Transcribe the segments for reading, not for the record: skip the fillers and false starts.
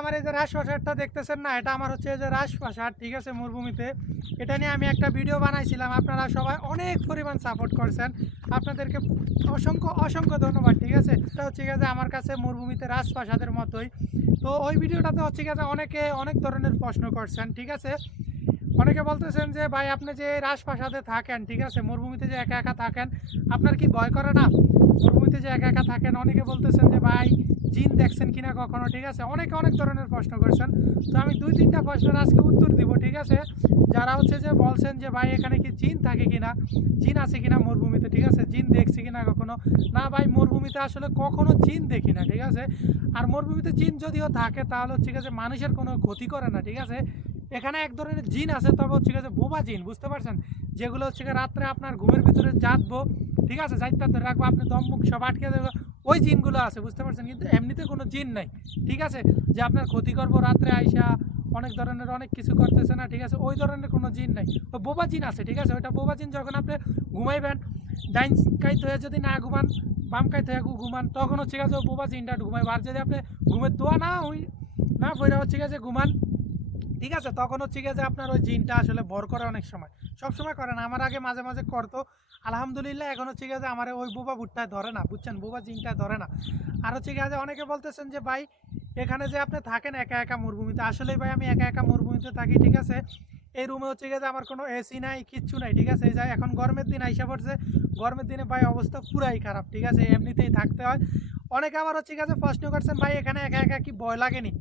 আমার এই যে রাজপ্রাসাদটা দেখতেছেন না, এটা আমার হচ্ছে এই যে রাজপ্রাসাদ, ঠিক আছে, মরুভূমিতে। এটা নিয়ে আমি একটা ভিডিও বানাইছিলাম, আপনারা সবাই অনেক পরিমাণ সাপোর্ট করছেন, আপনাদেরকে অসংখ্য অসংখ্য ধন্যবাদ। ঠিক আছে, এটা হচ্ছে গিয়ে আমার কাছে মরুভূমিতে রাজপ্রাসাদের মতোই। তো ওই ভিডিওটাতে হচ্ছে গিয়ে অনেকে অনেক ধরনের প্রশ্ন করছেন, ঠিক আছে। অনেকে বলতেছেন যে ভাই আপনি যে রাজপ্রাসাদে থাকেন, ঠিক আছে, মরুভূমিতে যে একা একা থাকেন, আপনার কি ভয় করে না? মরুভূমিতে যে একা একা থাকেন, অনেকে বলতেছেন যে ভাই জিন দেখছেন কিনা কখনো, ঠিক আছে, অনেকে অনেক ধরনের প্রশ্ন করছেন। তো আমি দুই তিনটা প্রশ্নের আজকে উত্তর দিব, ঠিক আছে। যারা হচ্ছে যে বলছেন যে ভাই এখানে কি জিন থাকে কিনা, জিন আছে কিনা মরুভূমিতে, ঠিক আছে, জিন দেখছি কিনা কখনো, না ভাই মরুভূমিতে আসলে কখনো জিন দেখি না, ঠিক আছে। আর মরুভূমিতে জিন যদিও থাকে তাহলে হচ্ছে যে মানুষের কোনো ক্ষতি করে না, ঠিক আছে। এখানে এক ধরনের জিন আছে, তবে হচ্ছে যে বোবা জিন, বুঝতে পারছেন, যেগুলো হচ্ছে রাত্রে আপনার ঘুমের ভিতরে জাতবো, ঠিক আছে, যাইতে ধরে রাখবো, আপনি দম মুখ সব আটকে দেবো, ওই জিনগুলো আছে, বুঝতে পারছেন। কিন্তু এমনিতে কোনো জিন নাই, ঠিক আছে, যে আপনার ক্ষতি করবো রাত্রে আইসা অনেক ধরনের অনেক কিছু করতেছে না, ঠিক আছে, ওই ধরনের কোনো জিন নাই। তো বোবা জিন আছে, ঠিক আছে, ওইটা বোবা জিন যখন আপনি ঘুমাইবেন, ডাইন কাইত হয়ে যদি না ঘুমান, বাম কাইত হয়ে ঘুমান, তখন হচ্ছে গেছে বোবা জিনটা ঘুমাইবে। আর যদি আপনি ঘুমের দোয়া না ওই না পড়ে হচ্ছে গেছে ঘুমান, ঠিক আছে, তখন হচ্ছে গিয়ে যে আপনার ওই জিনটা আসলে ভর করে অনেক সময়, সব সময় করে না, আমার আগে মাঝে মাঝে করতো, আলহামদুলিল্লাহ এখন হচ্ছে গিয়ে যে আমার ওই বোবা ভুট্টায় ধরে না, বুঝছেন, বোবা জিনটায় ধরে না। আর হচ্ছে গিয়ে যে অনেকে বলতেছেন যে ভাই এখানে যে আপনি থাকেন একা একা মরুভূমিতে, আসলেই ভাই আমি একা একা মরুভূমিতে থাকি, ঠিক আছে। এই রুমে হচ্ছে গিয়ে যে আমার কোনো এসি নাই, কিচ্ছু নাই, ঠিক আছে। এই যে এখন গরমের দিন আইসা পড়ছে, গরমের দিনে ভাই অবস্থা পুরাই খারাপ, ঠিক আছে, এমনিতেই থাকতে হয়। অনেকে আবার হচ্ছে গিয়ে যে প্রশ্ন করছেন ভাই এখানে একা একা কি ভয় লাগেনি?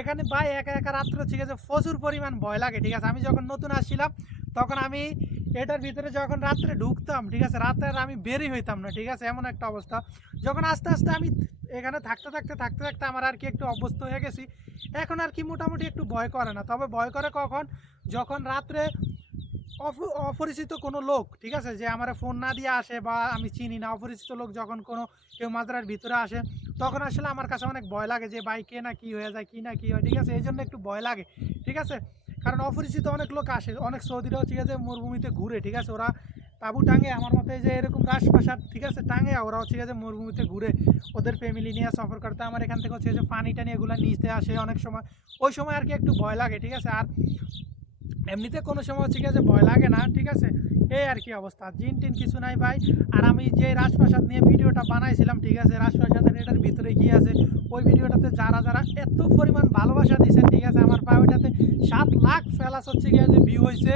এখানে ভাই একা একা রাত্রে ঠিক আছে প্রচুর পরিমাণ ভয় লাগে, ঠিক আছে। আমি যখন নতুন আসছিলাম তখন আমি এটার ভিতরে যখন রাত্রে ঢুকতাম, ঠিক আছে, রাতে আমি বেরই হইতাম না, ঠিক আছে, এমন একটা অবস্থা। যখন আস্তে আস্তে আমি এখানে থাকতে থাকতে থাকতে থাকতে আমার আর কি একটু অভ্যস্ত হয়ে গেছি, এখন আর কি মোটামুটি একটু ভয় করে না। তবে ভয় করে কখন, যখন রাত্রে অপরিচিত কোনো লোক, ঠিক আছে, যে আমার ফোন না দিয়ে আসে বা আমি চিনি না, অপরিচিত লোক যখন কোনো কেউ মাদ্রার ভিতরে আসে, তখন আসলে আমার কাছে অনেক ভয় লাগে যে ভাই কে না কি হয়ে যায়, কি না কি হয়, ঠিক আছে, এই জন্য একটু ভয় লাগে, ঠিক আছে। কারণ অপরিচিত অনেক লোক আসে, অনেক সৌদিরাও ঠিক আছে মরুভূমিতে ঘুরে, ঠিক আছে, ওরা তাবু টাঙে আমার মতে যে এরকম রাজপ্রাসাদ, ঠিক আছে, টাঙে, ওরা হচ্ছে যে মরুভূমিতে ঘুরে ওদের ফ্যামিলি নিয়ে সফর করতে, আমার এখান থেকে হচ্ছে যে পানি টানি এগুলো নিতে আসে অনেক সময়, ওই সময় আর কি একটু ভয় লাগে, ঠিক আছে। আর এমনিতে কোনো সময় ঠিক আছে ভয় লাগে না, ঠিক আছে, এই আর কি অবস্থা, জিন টিন কিছু নাই ভাই। আর আমি যে রাজপ্রাসাদ নিয়ে ভিডিওটা বানাইছিলাম, ঠিক আছে, রাজপ্রাসাদের এটার ভিতরে কি আছে, ওই ভিডিওটাতে যারা যারা এত পরিমাণ ভালোবাসা দিয়েছেন, ঠিক আছে, আমার প্রায় ওইটাতে 7 লাখ ফেলাস হচ্ছে গিয়ে যে ভিউ হয়েছে।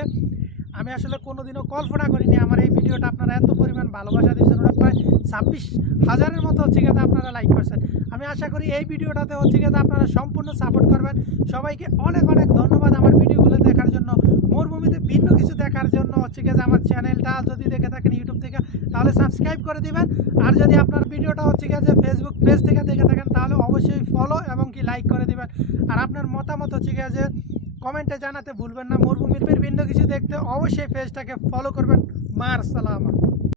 আমি আসলে কোনোদিনও কল্পনা করিনি আমার এই ভিডিওটা আপনারা এত পরিমাণ ভালোবাসা দিয়েছেন, ওটা প্রায় 26,000-এর মতো হচ্ছে গিয়ে আপনারা লাইক করছেন। আমি আশা করি এই ভিডিওটাতে হচ্ছে গিয়ে আপনারা সম্পূর্ণ সাপোর্ট করবেন। সবাইকে অনেক অনেক ধন্যবাদ আমার ভিডিওগুলো দেখার জন্য, মরুভূমিতে ভিন্ন কিছু দেখার জন্য হচ্ছে গিয়ে আমার চ্যানেলটা যদি দেখে থাকেন ইউটিউব থেকে তাহলে সাবস্ক্রাইব করে দিবেন। আর যদি আপনার ভিডিওটা হচ্ছে গিয়ে যে ফেসবুক পেজ থেকে দেখে থাকেন তাহলে অবশ্যই ফলো এবং কি লাইক করে দিবেন। আর আপনার মতামত হচ্ছে গিয়ে যে কমেন্টে জানাতে ভুলবেন না। মরুভূমির ভিন্ন কিছু দেখতে অবশ্যই পেজটাকে ফলো করবেন। মার সালামা।